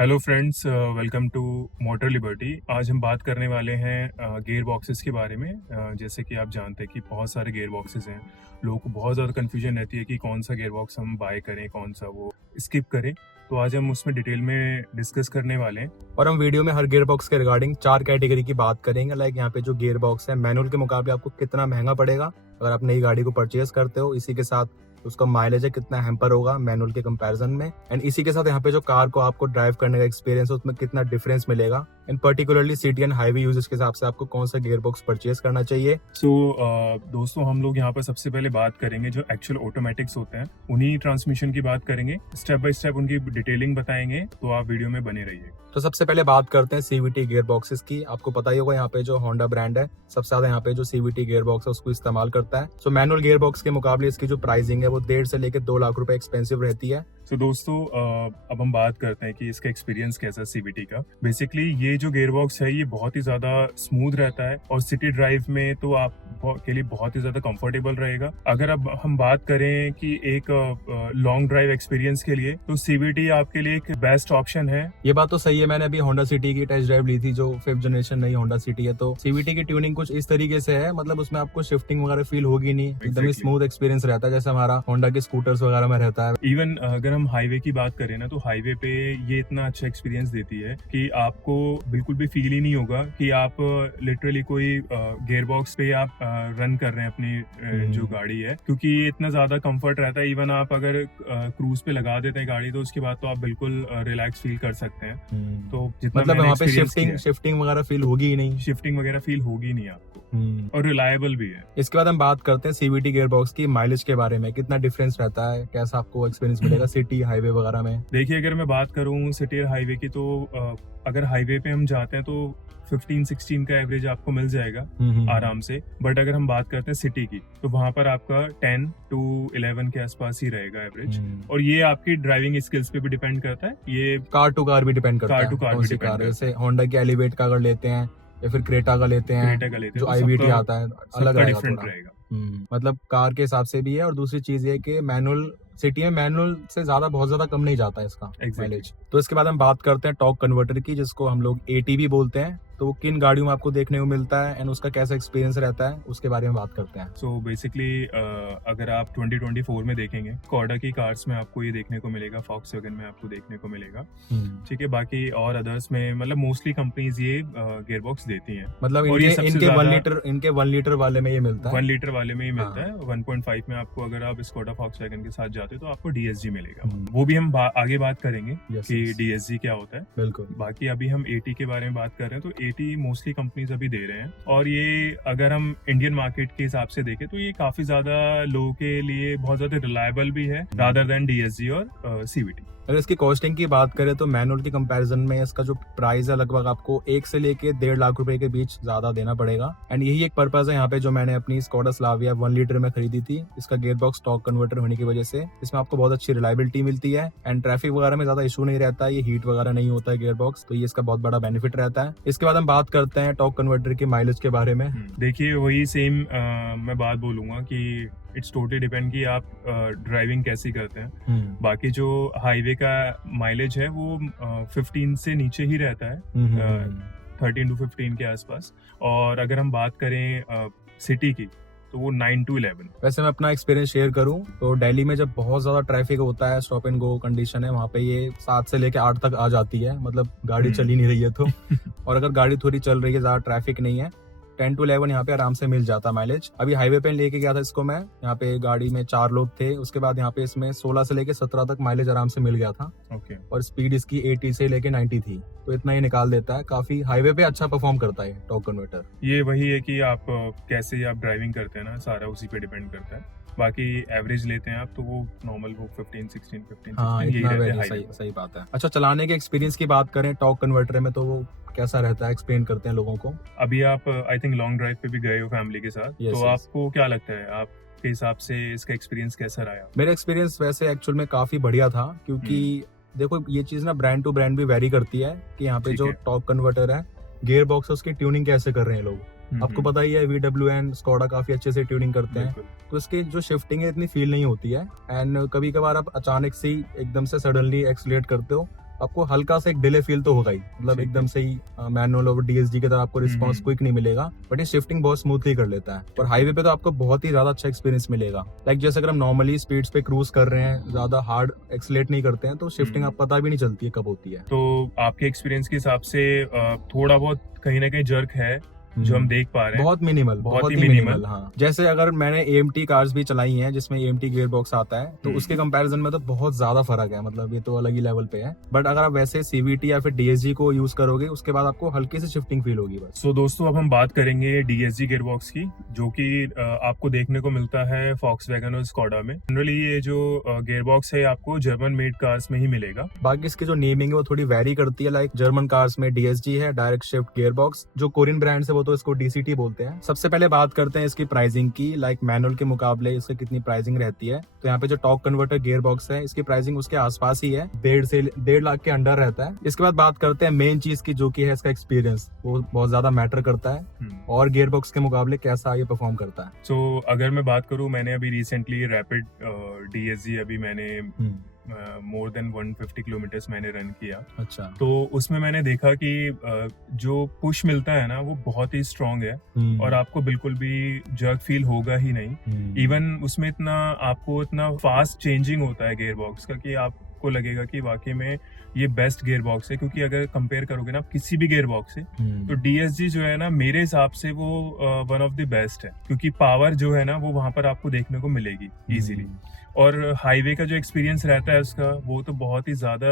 Hello friends, welcome to motor liberty. आज हम बात करने वाले हैं गियर बॉक्सेस के बारे में। जैसे कि आप जानते हैं कि बहुत सारे गियर बॉक्सेस हैं। लोगों को बहुत ज़्यादा कन्फ्यूजन रहती है कि कौन सा गियर बॉक्स हम बाय करें, कौन सा वो स्किप करें। तो आज हम उसमें डिटेल में डिस्कस करने वाले हैं। और हम वीडियो में हर गियर बॉक्स के रिगार्डिंग 4 कैटेगरी की बात करेंगे। लाइक यहाँ पे जो गियर बॉक्स है मैनुअल के मुकाबले आपको कितना महंगा पड़ेगा अगर आप नई गाड़ी को परचेज करते हो, इसी के साथ उसका माइलेज है कितना हैम्पर होगा मैनुअल के कंपैरिजन में, एंड इसी के साथ यहाँ पे जो कार को आपको ड्राइव करने का एक्सपीरियंस है उसमें कितना डिफरेंस मिलेगा, and particularly city and highway uses के हिसाब से आपको कौन सा गियर बॉक्स परचेज करना चाहिए। दोस्तों, हम लोग यहाँ पर सबसे पहले बात करेंगे जो एक्चुअल ऑटोमेटिक्स होते हैं, उन्हीं ट्रांसमिशन की बात करेंगे। स्टेप बाय स्टेप उनकी डिटेलिंग बताएंगे, तो आप वीडियो में बने रहिए। तो सबसे पहले बात करते हैं सीवीटी गियर बॉक्सेस की। आपको पता ही होगा यहाँ पे जो होंडा ब्रांड है सबसे ज्यादा यहाँ पे जो सीवीटी गियर बॉक्स है उसको इस्तेमाल करता है। सो मैनुअल गियर बॉक्स के मुकाबले इसकी जो प्राइसिंग है वो 1.5 से लेकर 2 लाख रुपए एक्सपेंसिव रहती है। तो दोस्तों, अब हम बात करते हैं कि इसका एक्सपीरियंस कैसा है सीवीटी का। बेसिकली ये जो गियर बॉक्स है ये बहुत ही ज्यादा स्मूथ रहता है और सिटी ड्राइव में तो आप के लिए बहुत ही ज्यादा कंफर्टेबल रहेगा। अगर अब हम बात करें कि एक लॉन्ग ड्राइव एक्सपीरियंस के लिए, तो सीवीटी आपके लिए एक बेस्ट ऑप्शन है। ये बात तो सही है। मैंने अभी होंडा सिटी की टेस्ट ड्राइव ली थी, जो 5th जनरेशन नई होंडा सिटी है। तो सीवीटी की ट्यूनिंग कुछ इस तरीके से है, मतलब उसमें आपको शिफ्टिंग वगैरह फील होगी नहीं, एकदम ही स्मूथ एक्सपीरियंस रहता है जैसे हमारा होंडा के स्कूटर्स वगैरह में रहता है। इवन अगर हम हाईवे की बात करें ना, तो हाईवे पे ये इतना अच्छा एक्सपीरियंस देती है कि आपको बिल्कुल भी फील ही नहीं होगा कि आप लिटरली कोई गियर बॉक्स पे आप रन कर रहे हैं अपनी जो गाड़ी है, क्योंकि ये इतना ज्यादा कंफर्ट रहता है। इवन आप अगर क्रूज पे लगा देते हैं गाड़ी, तो उसके बाद तो आप बिल्कुल रिलैक्स फील कर सकते हैं। तो जितना मतलब वहाँ पे शिफ्टिंग वगैरह फील होगी ही नहीं, शिफ्टिंग वगैरह फील होगी नहीं आपको, और रिलायबल भी है। इसके बाद हम बात करते हैं सीवीटी गियर बॉक्स की माइलेज के बारे में। कितना डिफरेंस रहता है, कैसा आपको एक्सपीरियंस मिलेगा सिटी हाईवे वगैरह में। देखिए, अगर मैं बात करूँ सिटी और हाईवे की, तो अगर हाईवे पे हम जाते हैं तो 15-16 का एवरेज आपको मिल जाएगा आराम से। बट अगर हम बात करते हैं सिटी की, तो वहां पर आपका 10 to 11 के आसपास ही रहेगा एवरेज। और ये आपकी ड्राइविंग स्किल्स पे भी डिपेंड करता है। ये कार टू कार भी डिपेंड करता है, कार टू कार भी डिपेंड करता है। जैसे होंडा की एलिवेट का अगर लेते हैं या फिर क्रेटा का लेते हैं, जो तो IVT आता है अलग डिफरेंट रहेगा। मतलब कार के हिसाब से भी है। और दूसरी चीज ये कि मैनुअल सिटी में मैनुअल से ज्यादा बहुत ज्यादा कम नहीं जाता है इसका माइलेज। तो इसके बाद हम बात करते हैं टॉर्क कन्वर्टर की, जिसको हम लोग AT बोलते हैं। तो वो किन गाड़ियों में आपको देखने को मिलता है एंड उसका कैसा एक्सपीरियंस रहता है, उसके बारे में बात करते हैं। सो बेसिकली अगर आप 2024 में देखेंगे, स्कोडा की कार्स में आपको ये देखने को मिलेगा, फॉक्सवैगन में आपको देखने को मिलेगा। ठीक है, बाकी और अदर्स में मतलब मोस्टली कंपनीज ये गियर बॉक्स देती हैं। मतलब इनके 1 लीटर वाले में ये मिलता है, 1 लीटर वाले में ही मिलता है। 1.5 में आपको अगर आप स्कोडा फॉक्सवैगन के साथ जाते हो तो आपको DSG मिलेगा। वो भी हम आगे बात करेंगे कि DSG क्या होता है। बिल्कुल। बाकी अभी हम AT के बारे में बात कर रहे हैं, तो AT मोस्टली कंपनीज अभी दे रहे हैं। और ये अगर हम इंडियन मार्केट के हिसाब से देखें तो ये काफी ज्यादा लोगों के लिए बहुत ज्यादा रिलायबल भी है, रादर देन DSG और CVT। अगर इसकी कॉस्टिंग की बात करें तो मैनुअल के कंपैरिजन में इसका जो प्राइस है लगभग आपको 1 से लेके 1.5 लाख रुपए के बीच ज्यादा देना पड़ेगा। एंड यही एक पर्पस है यहाँ पे जो मैंने अपनी स्कोडा स्लाविया 1 लीटर में खरीदी थी। इसका गियर बॉक्स टॉर्क कन्वर्टर होने की वजह से इसमें आपको बहुत अच्छी रिलायबिलिटी मिलती है एंड ट्रैफिक वगैरह में ज्यादा इशू नहीं रहता है, ये हीट वगैरह नहीं होता है गियर बॉक्स, तो ये इसका बहुत बड़ा बेनिफिट रहता है। इसके बाद हम बात करते हैं टॉर्क कन्वर्टर की माइलेज के बारे में। देखिए, वही सेम मैं बात बोलूंगा कि इट्स टोटली डिपेंड कि आप ड्राइविंग कैसी करते हैं। बाकी जो हाईवे का माइलेज है वो 15 से नीचे ही रहता है, 13 to 15 के आसपास। और अगर हम बात करें सिटी की, तो वो 9 to 11। वैसे मैं अपना एक्सपीरियंस शेयर करूं तो दिल्ली में जब बहुत ज्यादा ट्रैफिक होता है, स्टॉप एंड गो कंडीशन है, वहाँ पे ये 7 से लेके 8 तक आ जाती है, मतलब गाड़ी चल ही नहीं रही है तो। और अगर गाड़ी थोड़ी चल रही है, ज्यादा ट्रैफिक नहीं है, 10 to 11 यहाँ पे आराम से मिल जाता माइलेज। अभी हाईवे पे लेके गया था इसको मैं, यहाँ पे गाड़ी में 4 लोग थे। उसके बाद यहाँ पे इसमें 16 से लेके 17 तक माइलेज आराम से मिल गया था। और स्पीड इसकी 80 से लेके 90 थी, तो इतना ही निकाल देता है। काफी हाईवे पे अच्छा परफॉर्म करता है टॉर्क कन्वर्टर। ये वही है कि आप कैसे आप ड्राइविंग करते हैं ना, सारा उसी पे डिपेंड करता है। बाकी एवरेज लेते हैं आप तो वो नॉर्मल वो 15-16 हाँ, इतना सही बात है। अच्छा, चलाने के एक्सपीरियंस की बात करें टॉर्क कन्वर्टर में, तो वो कैसा रहता है, एक्सप्लेन करते हैं लोगों को। अभी आप आई थिंक लॉन्ग ड्राइव पे भी गए हो फैमिली के साथ, तो आपको क्या लगता है, आपके हिसाब से इसका एक्सपीरियंस कैसा रहा? मेरा एक्सपीरियंस वैसे एक्चुअल में काफी बढ़िया था, क्योंकि देखो ये चीज ना ब्रांड टू ब्रांड भी वेरी करती है कि यहाँ पे जो टॉर्क कन्वर्टर है, गियर बॉक्स, उसकी ट्यूनिंग कैसे कर रहे हैं लोग। आपको पता ही है VW एंड स्कोडा काफी अच्छे से ट्यूनिंग करते हैं, तो इसकी जो शिफ्टिंग है इतनी फील नहीं होती है। एंड कभी कभार आप अचानक से एकदम से सडनली एक्सीलरेट करते हो आपको हल्का सा एक डिले फील तो होगा ही, मतलब ठीक एकदम से ही मैनुअल और डीएसजी की तरह आपको रिस्पॉन्स क्विक नहीं मिलेगा, बट ये शिफ्टिंग बहुत स्मूथली कर लेता है। और हाईवे पे तो आपको बहुत ही ज्यादा अच्छा एक्सपीरियंस मिलेगा। लाइक जैसे अगर हम नॉर्मली स्पीड्स पे क्रूज कर रहे हैं, ज्यादा हार्ड एक्सलेट नहीं करते हैं, तो शिफ्टिंग आप पता भी नहीं चलती है कब होती है। तो आपके एक्सपीरियंस के हिसाब से थोड़ा बहुत कहीं ना कहीं जर्क है जो हम देख पा रहे हैं। बहुत मिनिमल, बहुत ही मिनिमल। हाँ, जैसे अगर मैंने AMT कार्स भी चलाई हैं जिसमें AMT गियर बॉक्स आता है, तो उसके कंपैरिजन में तो बहुत ज्यादा फर्क है, मतलब ये तो अलग ही लेवल पे है। बट अगर आप वैसे CVT या फिर DSG को यूज करोगे, उसके बाद आपको हल्की सी शिफ्टिंग फील होगी बस। सो दोस्तों, अब हम बात करेंगे DSG गियर बॉक्स की, जो कि आपको देखने को मिलता है Volkswagen और स्कोडा में। जनरली ये जो गियर बॉक्स है आपको जर्मन मेड कार्स में ही मिलेगा। बाकी इसकी जो नेमिंग है वो थोड़ी वेरी करती है। लाइक जर्मन कार्स में DSG है, डायरेक्ट शिफ्ट गियर बॉक्स। जो कोरियन ब्रांड है वो तो इसको DCT बोलते हैं। सबसे पहले बात करते हैं इसकी प्राइसिंग की। लाइक मैनुअल के मुकाबले इसकी कितनी प्राइसिंग रहती है, तो यहाँ पे जो टॉर्क कन्वर्टर गियर बॉक्स है, इसकी प्राइसिंग उसके आसपास ही है, 1.5 लाख के अंडर रहता है। इसके बाद बात करते हैं मेन चीज की, जो की है इसका एक्सपीरियंस। वो बहुत ज्यादा मैटर करता है और गियर बॉक्स के मुकाबले कैसा ये परफॉर्म करता है। सो अगर मैं बात करूँ, मैंने अभी रिसेंटली रैपिड DSG अभी मैंने मोर देन 150 किलोमीटर्स मैंने रन किया। अच्छा। तो उसमें मैंने देखा कि जो पुश मिलता है ना वो बहुत ही स्ट्रांग है और आपको बिल्कुल भी जर्क फील होगा ही नहीं। इवन उसमें इतना आपको इतना फास्ट चेंजिंग होता है गियर बॉक्स का कि आपको लगेगा कि वाकई में ये बेस्ट गियर बॉक्स है। क्योंकि अगर कंपेयर करोगे ना आप किसी भी गियर बॉक्स से, तो DSG जो है ना मेरे हिसाब से वो वन ऑफ द बेस्ट है, क्योंकि पावर जो है ना वो वहां पर आपको देखने को मिलेगी इजीली। और हाईवे का जो एक्सपीरियंस रहता है उसका, वो तो बहुत ही ज्यादा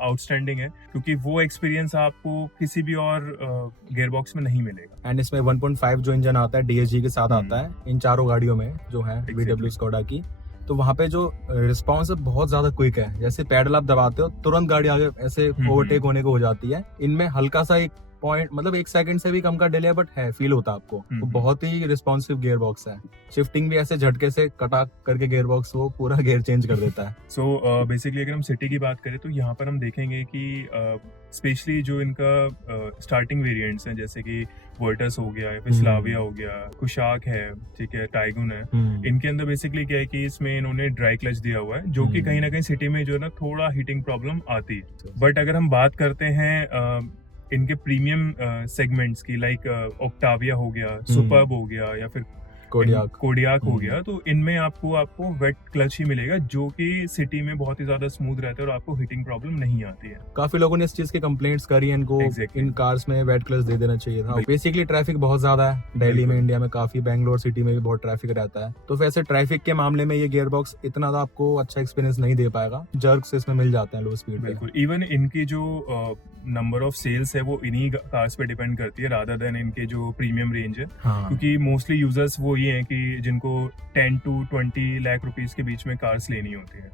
आउटस्टैंडिंग है, क्योंकि वो एक्सपीरियंस आपको किसी भी और गियर बॉक्स में नहीं मिलेगा। एंड इसमें 1.5 जो इंजन आता है DSG के साथ आता है इन चारों गाड़ियों में जो है VW स्कोडा की। तो वहाँ पे जो रिस्पॉन्स है बहुत ज्यादा क्विक है। जैसे पैडल आप दबाते हो तुरंत गाड़ी आगे ऐसे ओवरटेक होने को हो जाती है। इनमें हल्का सा एक पॉइंट, मतलब 1 सेकंड से भी कम का डिले, बट है फील होता है आपको। तो बहुत ही रिस्पॉन्सिव गियर बॉक्स है। शिफ्टिंग भी ऐसे झटके से कटा करके गियर बॉक्स वो पूरा गियर चेंज कर देता है। सो बेसिकली अगर हम सिटी की बात करें तो यहाँ पर हम देखेंगे कि स्पेशली जो इनका स्टार्टिंग वेरिएंट्स हैं, जैसे कि वर्टस हो गया या फिर स्लाविया हो गया, कुशाक है, ठीक है, टाइगुन है, इनके अंदर बेसिकली क्या है कि इसमें इन्होंने ड्राई क्लच दिया हुआ है, जो कि कहीं ना कहीं सिटी में जो है ना थोड़ा हीटिंग प्रॉब्लम आती है। बट अगर हम बात करते हैं इनके प्रीमियम सेगमेंट्स की, लाइक ऑक्टाविया हो गया, सुपर्ब हो गया या फिर कोडियाक हो गया, तो इनमें आपको वेट क्लच ही मिलेगा, जो कि सिटी में बहुत ही ज्यादा स्मूथ रहता है और आपको हीटिंग प्रॉब्लम नहीं आती है। काफी लोगों ने इस चीज की कंप्लेंट्स करी है, इनको इन कार्स में वेट क्लच दे देना चाहिए था। बेसिकली ट्रैफिक बहुत ज्यादा है दिल्ली में, इंडिया में काफी, बैंगलोर सिटी में भी बहुत ट्रैफिक रहता है। तो वैसे ट्रैफिक के मामले में ये गियर बॉक्स इतना ज्यादा आपको अच्छा एक्सपीरियंस नहीं दे पाएगा। जर्क्स इसमें मिल जाते हैं लो स्पीड पे। बिल्कुल। इवन इनकी जो नंबर ऑफ सेल्स है वो इन्हीं कार्स पे डिपेंड करती है रादर देन इनके जो प्रीमियम रेंज है। क्योंकि मोस्टली यूजर्स वो ही हैं कि जिनको 10 to 20 लाख रुपीस के बीच में कार्स लेनी होती है,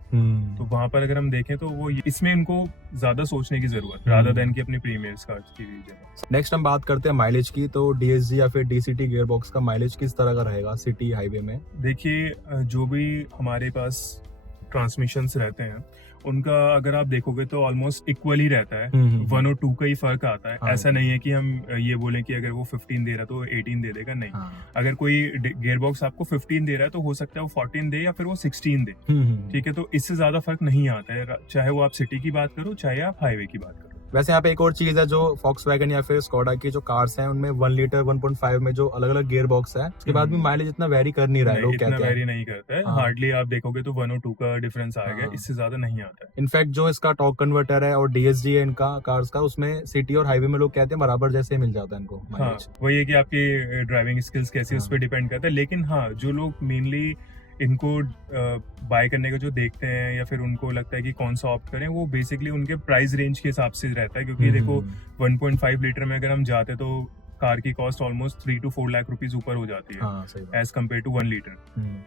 तो वहां पर अगर हम देखें तो वो इसमें इनको ज्यादा सोचने की जरूरत रादर देन की अपनी प्रीमियम कार्स की जगह। नेक्स्ट हम बात करते हैं माइलेज की। तो DSG या फिर DCT गियर बॉक्स का माइलेज किस तरह का रहेगा सिटी हाईवे में? देखिए, जो भी हमारे पास ट्रांसमिशंस रहते हैं उनका अगर आप देखोगे तो ऑलमोस्ट इक्वल ही रहता है। 1 और 2 का ही फर्क आता है। ऐसा नहीं है कि हम ये बोलें कि अगर वो 15 दे रहा तो 18 दे देगा, नहीं। अगर कोई गियर बॉक्स आपको 15 दे रहा है तो हो सकता है वो 14 दे या फिर वो 16 दे, ठीक है। तो इससे ज्यादा फर्क नहीं आता है, चाहे वो आप सिटी की बात करो चाहे आप हाईवे की बात करो। वैसे यहाँ पे एक और चीज है, जो Volkswagen या फिर स्कोडा की जो कार्स हैं उनमें 1 लीटर 1.5 में जो अलग अलग गियर बॉक्स है, उसके बाद भी माइलेज इतना वेरी कर नहीं रहा है। लोग कहते हैं वेरी नहीं करता है। हार्डली आप देखोगे तो 1 और 2 का डिफरेंस आएगा, इससे ज्यादा नहीं आता है। इनफैक्ट जो इसका टॉर्क कन्वर्टर है और DSG है इनका कार्स का, उसमें सिटी और हाईवे में लोग कहते हैं बराबर जैसे मिल जाता है इनको माइलेज। वही है कि आपकी ड्राइविंग स्किल्स कैसी उस पर डिपेंड करता है। लेकिन हाँ, जो लोग मेनली इनको बाय करने का जो देखते हैं या फिर उनको लगता है कि कौन सा ऑप्ट करें, वो बेसिकली उनके प्राइस रेंज के हिसाब से रहता है। क्योंकि देखो 1.5 लीटर में अगर हम जाते तो कार की cost almost 3 to 4 lakh rupees ऊपर हो जाती है एज कम्पेयर टू 1 लीटर।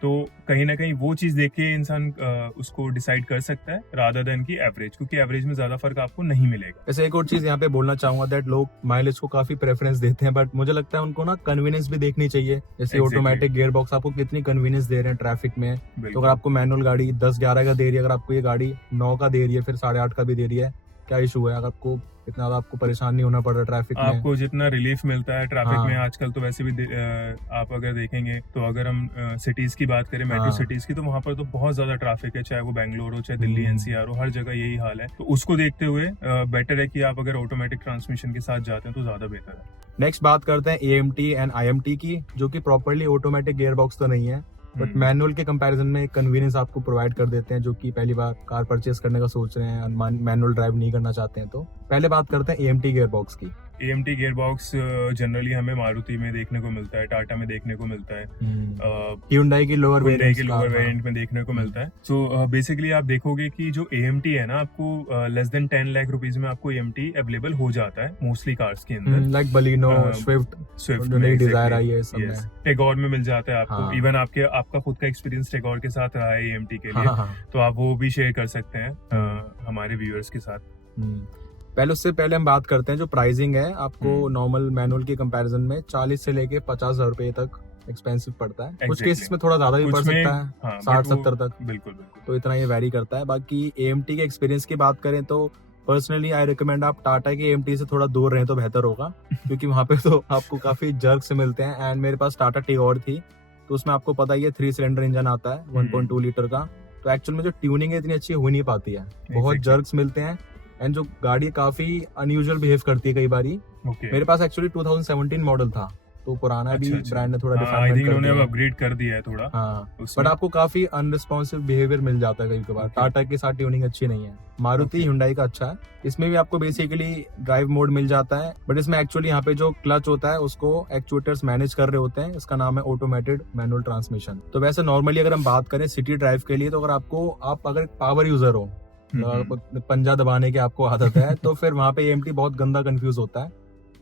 तो कहीं ना कहीं वो चीज देख के इंसान उसको डिसाइड कर सकता है रादर देन की एवरेज, क्योंकि एवरेज में ज्यादा फर्क आपको नहीं मिलेगा। ऐसे एक और चीज यहाँ पे बोलना चाहूंगा, दैट लोग माइलेज को काफी प्रेफरेंस देते हैं, बट मुझे लगता है उनको ना कन्वीनियंस भी देखनी चाहिए। जैसे ऑटोमेटिक गियर बॉक्स आपको कितनी कन्वीनियंस दे रहे हैं ट्रैफिक में। तो अगर आपको मैनुअल गाड़ी 10-11 का दे रही है, अगर आपको ये गाड़ी 9 का दे रही है, फिर 8.5 का भी दे रही है, क्या इशू है? अगर आपको इतना ज्यादा आपको परेशान नहीं होना पड़ रहा ट्रैफिक में? आपको जितना रिलीफ मिलता है ट्रैफिक हाँ। में आजकल तो वैसे भी आप अगर देखेंगे तो अगर हम सिटीज की बात करें, मेट्रो हाँ। सिटीज की, तो वहां पर तो बहुत ज्यादा ट्रैफिक है, चाहे वो बैंगलोर हो चाहे दिल्ली एनसीआर हो, हर जगह यही हाल है। तो उसको देखते हुए बेटर है कि आप अगर ऑटोमेटिक ट्रांसमिशन के साथ जाते हैं तो ज्यादा बेहतर है। नेक्स्ट बात करते हैं AMT एंड IMT की, जो कि प्रॉपरली ऑटोमेटिक गियर बॉक्स तो नहीं है, बट मैनुअल के कंपैरिजन में कन्वीनियंस आपको प्रोवाइड कर देते हैं, जो कि पहली बार कार परचेस करने का सोच रहे हैं, मैनुअल ड्राइव नहीं करना चाहते हैं। तो पहले बात करते हैं AMT गियर बॉक्स की। AMT गियर बॉक्स जनरली हमें मारुति में देखने को मिलता है, टाटा में देखने को मिलता है, Hyundai की लोअर वेरिएंट में देखने को मिलता है। सो बेसिकली आप देखोगे कि जो AMT है ना, आपको लेस देन 10 लाख रुपीज में आपको AMT अवेलेबल हो जाता है मोस्टली कार्स के अंदर, लाइक बलिनो, स्विफ्ट में, डिजायर आई है, सब में। टेगोर में मिल जाता है आपको। हाँ। इवन आपका खुद का एक्सपीरियंस टेगोर के साथ रहा है AMT के लिए, हाँ। तो आप वो भी शेयर कर सकते हैं हमारे व्यूअर्स के साथ। उससे पहले हम बात करते हैं जो प्राइसिंग है, आपको नॉर्मल मैनुअल के कंपैरिजन में 40 से लेके 50,000 रुपए तक एक्सपेंसिव पड़ता है। कुछ केसेस में थोड़ा ज्यादा भी पड़ सकता है, 60-70 तक। बिल्कुल। तो इतना ये वैरी करता है। बाकी AMT के एक्सपीरियंस की बात करें तो पर्सनली आई रिकमेंड आप टाटा के AMT से थोड़ा दूर रहें तो बेहतर होगा, क्योंकि वहाँ पे तो आपको काफी जर्क से मिलते हैं। एंड मेरे पास टाटा टिगोर थी, तो उसमें आपको पता ही है 3 सिलेंडर इंजन आता है 1.2 लीटर का। तो एक्चुअल में जो ट्यूनिंग है इतनी अच्छी हो नहीं पाती है, बहुत जर्क्स मिलते हैं। एंड जो गाड़ी काफी अनयूजुअल बिहेव करती है कई बारी। मेरे पास एक्चुअली 2017 मॉडल था, तो पुराना भी ब्रांड ने थोड़ा अपग्रेड कर दिया है थोड़ा। हाँ, बट आपको काफी अनरिस्पॉन्सिव बिहेवियर मिल जाता है कई कभार। टाटा के साथ ट्यूनिंग अच्छी नहीं है। मारुति Hyundai का अच्छा है, इसमें भी आपको बेसिकली ड्राइव मोड मिल जाता है, बट इसमें एक्चुअली यहाँ पे जो क्लच होता है उसको एक्चुएटर्स मैनेज कर रहे होते हैं। इसका नाम है ऑटोमेटेड मैनुअल ट्रांसमिशन। तो वैसे नॉर्मली अगर हम बात करें सिटी ड्राइव के लिए, तो अगर आप अगर पावर यूजर हो, पंजा दबाने की आपको आदत है, तो फिर वहाँ पे AMT बहुत गंदा कंफ्यूज होता है।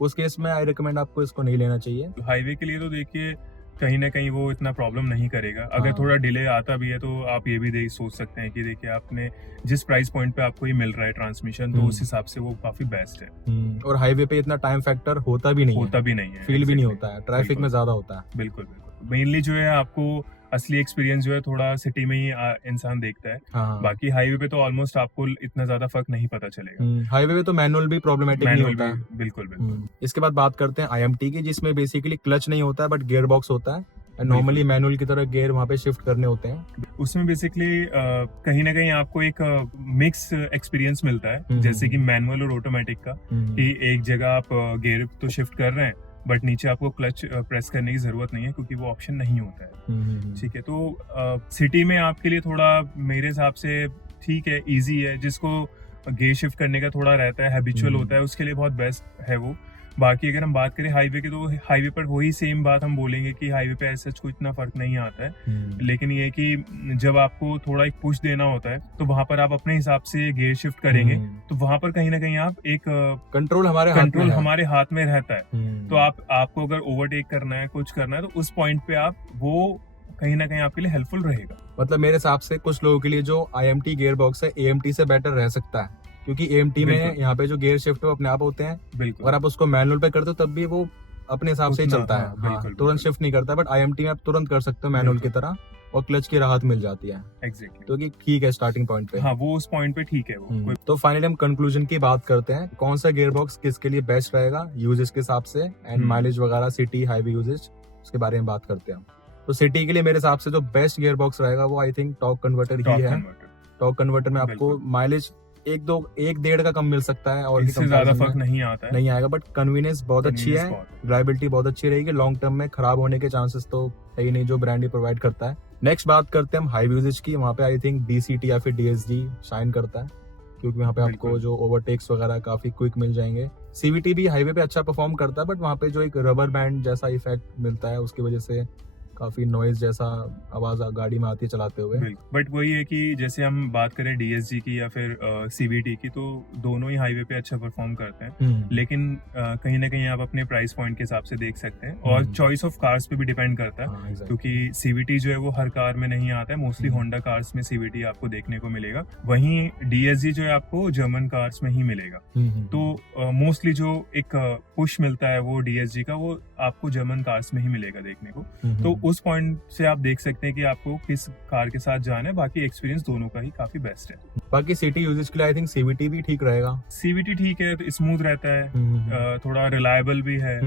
उस केस में आई रिकमेंड आपको इसको नहीं लेना चाहिए। हाईवे के लिए तो देखिए कहीं ना कहीं वो इतना प्रॉब्लम नहीं करेगा। अगर थोड़ा डिले आता भी है तो आप ये भी सोच सकते हैं कि देखिए आपने जिस प्राइस पॉइंट पे आपको ये मिल रहा है ट्रांसमिशन, तो उस हिसाब से वो काफी बेस्ट है। और हाईवे पे इतना टाइम फैक्टर होता भी नहीं है, फील भी नहीं होता है, ट्रैफिक में ज्यादा होता है। बिल्कुल। मेनली जो है आपको असली एक्सपीरियंस जो है थोड़ा सिटी में ही इंसान देखता है। बाकी हाईवे पे तो ऑलमोस्ट आपको इतना ज्यादा फर्क नहीं पता चलेगा। हाईवे पे तो मैनुअल भी प्रॉब्लमेटिक नहीं होता है। बिल्कुल। इसके बाद बात करते हैं IMT की, जिसमें बेसिकली क्लच नहीं होता है बट गियर बॉक्स होता है। नॉर्मली मैनुअल की तरह गियर वहाँ पे शिफ्ट करने होते हैं। उसमें बेसिकली कहीं ना कहीं आपको एक मिक्स एक्सपीरियंस मिलता है, जैसे कि मैनुअल और ऑटोमेटिक का, कि एक जगह आप गियर तो शिफ्ट कर रहे हैं बट नीचे आपको क्लच प्रेस करने की जरूरत नहीं है, क्योंकि वो ऑप्शन नहीं होता है। ठीक है, तो सिटी में आपके लिए थोड़ा मेरे हिसाब से ठीक है, इजी है। जिसको गियर शिफ्ट करने का थोड़ा रहता है, हैबिचुअल होता है, उसके लिए बहुत बेस्ट है वो। बाकी अगर हम बात करें हाईवे की, तो हाईवे पर वही सेम बात हम बोलेंगे कि हाईवे पे ऐसा कोई इतना फर्क नहीं आता है। लेकिन ये कि जब आपको थोड़ा एक पुश देना होता है, तो वहां पर आप अपने हिसाब से गियर शिफ्ट करेंगे, तो वहां पर कहीं ना कहीं आप एक कंट्रोल हमारे हाथ में रहता है। तो आपको अगर ओवरटेक करना है, कुछ करना है, तो उस पॉइंट पे आप वो कहीं ना कहीं आपके लिए हेल्पफुल रहेगा। मतलब मेरे हिसाब से कुछ लोगों के लिए जो IMT गियर बॉक्स है AMT से बेटर रह सकता है, क्योंकि AMT में यहाँ पे जो गियर शिफ्ट है अपने आप होते हैं। और आप उसको मैनुअल पे करते हो तब भी वो अपने हिसाब से ही चलता है, तुरंत शिफ्ट नहीं करता। बट IMT में आप तुरंत कर सकते हो मैनुअल की तरह, और क्लच की राहत मिल जाती है। एग्जैक्टली। तो ठीक है स्टार्टिंग पॉइंट पे। हाँ, वो उस पॉइंट पे ठीक है वो। तो फाइनली हम कंक्लूजन की बात करते हैं, कौन सा गियर बॉक्स किसके लिए बेस्ट रहेगा यूजेस के हिसाब से, एंड माइलेज वगैरह, सिटी हाईवे यूजेज, उसके बारे में बात करते हैं। तो सिटी के लिए मेरे हिसाब से जो बेस्ट गियर बॉक्स रहेगा वो आई थिंक टॉर्क कन्वर्टर ही है। टॉर्क कन्वर्टर में आपको माइलेज 1-1.5 का कम मिल सकता है, और इससे ज्यादा फर्क नहीं आता है, नहीं आएगा। बट कन्वीनियंस बहुत अच्छी है, ड्राइबिलिटी बहुत अच्छी रहेगी। लॉन्ग टर्म में खराब होने के चांसेस तो है ही नहीं, जो ब्रांड ही प्रोवाइड करता है। नेक्स्ट बात करते हैं हम हाई यूजेज की। वहाँ पे आई थिंक DCT या फिर DSG शाइन करता है, क्योंकि वहाँ पे आपको जो ओवरटेक्स वगैरह काफी क्विक मिल जाएंगे। CVT भी हाईवे पे अच्छा परफॉर्म करता है, बट वहाँ पे जो एक रबर बैंड जैसा इफेक्ट मिलता है, उसकी वजह से काफी नॉइज जैसा आवाज गाड़ी में आती है चलाते हुए। बट वही है कि जैसे हम बात करें DSG की या फिर CVT की, तो दोनों ही हाईवे पे अच्छा परफॉर्म करते हैं। लेकिन कहीं ना कहीं आप अपने प्राइस पॉइंट के हिसाब से देख सकते हैं, और चॉइस ऑफ कार्स पे भी डिपेंड करता है। क्योंकि CVT जो है वो हर कार में नहीं आता है, मोस्टली होंडा कार्स में CVT आपको देखने को मिलेगा। वहीं DSG जो है आपको जर्मन कार्स में ही मिलेगा। तो मोस्टली जो एक पुश मिलता है वो DSG का, वो आपको जर्मन कार्स में ही मिलेगा देखने को। तो उस पॉइंट से आप देख सकते हैं कि आपको किस कार के साथ जाना है। बाकी एक्सपीरियंस दोनों का ही काफी बेस्ट है। बाकी सिटी यूजेज के लिए आई थिंक CVT भी ठीक रहेगा। CVT ठीक है, तो स्मूथ रहता है, थोड़ा रिलायबल भी है,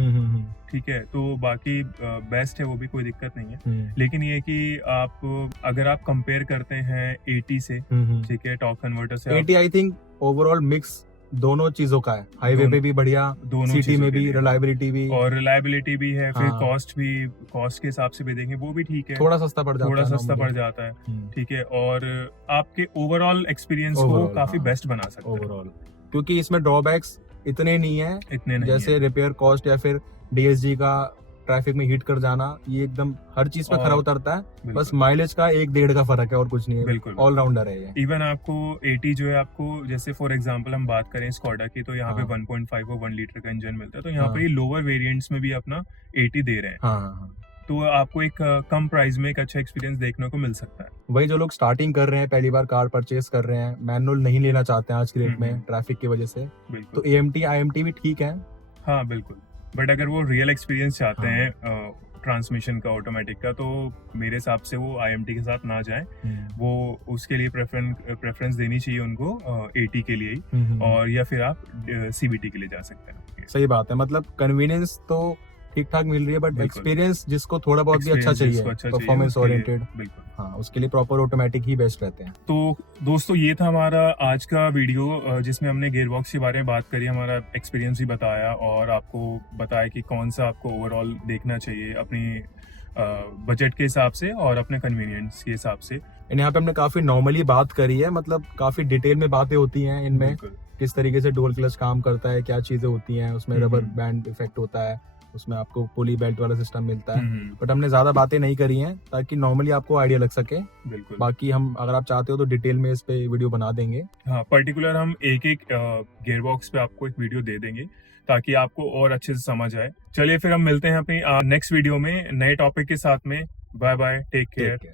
ठीक है। तो बाकी बेस्ट है, वो भी कोई दिक्कत नहीं है। लेकिन ये कि आप अगर आप कंपेयर करते हैं 80 से, ठीक है, टॉर्क कन्वर्टर से, 80 आई थिंक ओवरऑल मिक्स दोनों चीजों का है, हाईवे पे भी बढ़िया, दोनों सिटी चीजों में के भी, लिए। रिलायबिलिटी भी, और रिलायबिलिटी भी है, फिर हाँ। कॉस्ट के हिसाब से भी देंगे वो भी ठीक है, थोड़ा सस्ता पड़ जाता थोड़ा है सस्ता पड़ जाता है, ठीक है। और आपके ओवरऑल एक्सपीरियंस को Overall, काफी हाँ। बेस्ट बना सकते हैं। ओवरऑल, क्योंकि इसमें ड्रॉबैक्स इतने नहीं है इतने नहीं जैसे है। रिपेयर कॉस्ट या फिर DSG का ट्रैफिक में हिट कर जाना, ये एकदम हर चीज पे और खरा उतरता है। बिल्कुल। बस माइलेज का 1-1.5 का फर्क है और कुछ नहीं है, बिल्कुल। ऑलराउंडर है ये। इवन आपको 80 जो है, आपको जैसे फॉर एग्जांपल हम बात करें स्कोडा की, तो यहाँ पे हाँ। 1.5 और 1 लीटर का इंजन मिलता है। तो यहाँ हाँ। पे ये लोअर वेरिएंट्स में भी अपना 80 दे रहे हैं। हाँ, तो आपको एक कम प्राइस में एक अच्छा एक्सपीरियंस देखने को मिल सकता है। वही जो लोग स्टार्टिंग कर रहे हैं, पहली बार कार परचेस कर रहे हैं, मैनुअल नहीं लेना चाहते हैं आज की डेट में ट्रैफिक की वजह से, बिल्कुल। तो AMT IMT भी ठीक है। हाँ बिल्कुल, बट अगर वो रियल एक्सपीरियंस चाहते हाँ। हैं ट्रांसमिशन का, ऑटोमेटिक का, तो मेरे हिसाब से वो IMT के साथ ना जाएं। वो उसके लिए प्रेफरेंस देनी चाहिए उनको 80 के लिए ही, और या फिर आप CVT के लिए जा सकते हैं। सही बात है, मतलब कन्वीनियंस तो ठीक ठाक मिल रही है, बट बिल्कुल। एक्सपीरियंस जिसको थोड़ा बहुत भी अच्छा Experience चाहिए, जिसको अच्छा चाहिए, परफॉर्मेंस उसके लिए- ओरिएंटेड, बिल्कुल। हाँ, उसके लिए प्रॉपर ऑटोमेटिक ही बेस्ट रहते हैं। तो दोस्तों, ये था हमारा आज का वीडियो, जिसमें हमने गियरबॉक्स के बारे में बात करी, हमारा एक्सपीरियंस भी बताया, और आपको बताया कि कौन सा आपको ओवरऑल देखना चाहिए अपनी बजट के हिसाब से और अपने कन्वीनियंस के हिसाब से। एंड यहाँ पे हमने काफी नॉर्मली बात करी है, मतलब काफी डिटेल में बातें होती हैं इनमें, बिल्कुल। किस तरीके से डुअल क्लच काम करता है, क्या चीजें होती हैं उसमें, रबर हम्म। बैंड इफेक्ट होता है उसमें, आपको पुली बेल्ट वाला सिस्टम मिलता है, हम्म, बट हमने ज्यादा बातें नहीं करी हैं ताकि नॉर्मली आपको आइडिया लग सके। बिल्कुल। बाकी हम, अगर आप चाहते हो तो डिटेल में इस पे वीडियो बना देंगे। हाँ, पर्टिकुलर हम एक गियरबॉक्स पे आपको एक वीडियो दे देंगे ताकि आपको और अच्छे से समझ आए। चलिए फिर हम मिलते हैं अपनी नेक्स्ट वीडियो में नए टॉपिक के साथ में। Bye bye, take care.